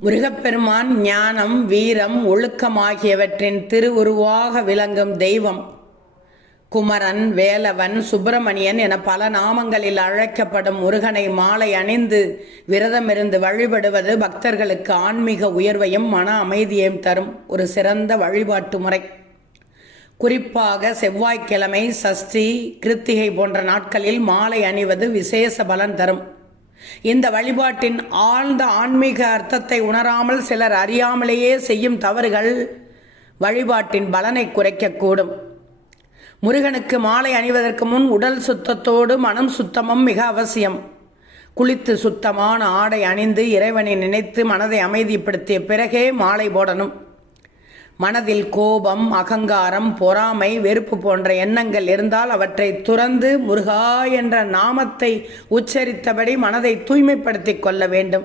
முருகப்பெருமான் ஞானம், வீரம், ஒழுக்கம் ஆகியவற்றின் திருவுருவாக விளங்கும் தெய்வம். குமரன், வேலவன், சுப்பிரமணியன் என பல நாமங்களில் அழைக்கப்படும் முருகனை மாலை அணிந்து விரதமிருந்து வழிபடுவது பக்தர்களுக்கு ஆன்மீக உயர்வையும் மன அமைதியையும் தரும் ஒரு சிறந்த வழிபாட்டு முறை. குறிப்பாக செவ்வாய்க்கிழமை, சஷ்டி, கிருத்திகை போன்ற நாட்களில் மாலை அணிவது விசேஷ பலன் தரும். இந்த வழிபாட்டின் ஆழ்ந்த ஆன்மீக அர்த்தத்தை உணராமல் சிலர் அறியாமலேயே செய்யும் தவறுகள் வழிபாட்டின் பலனை குறைக்கக்கூடும். முருகனுக்கு மாலை அணிவதற்கு முன் உடல் சுத்தத்தோடு மனம் சுத்தமும் மிக அவசியம். குளித்து சுத்தமான ஆடை அணிந்து இறைவனை நினைத்து மனதை அமைதிப்படுத்திய பிறகே மாலை போடணும். மனதில் கோபம், அகங்காரம், பொறாமை, வெறுப்பு போன்ற எண்ணங்கள் இருந்தால் அவற்றை துறந்து முருகா என்ற நாமத்தை உச்சரித்தபடி மனதை தூய்மைப்படுத்திக் கொள்ள வேண்டும்.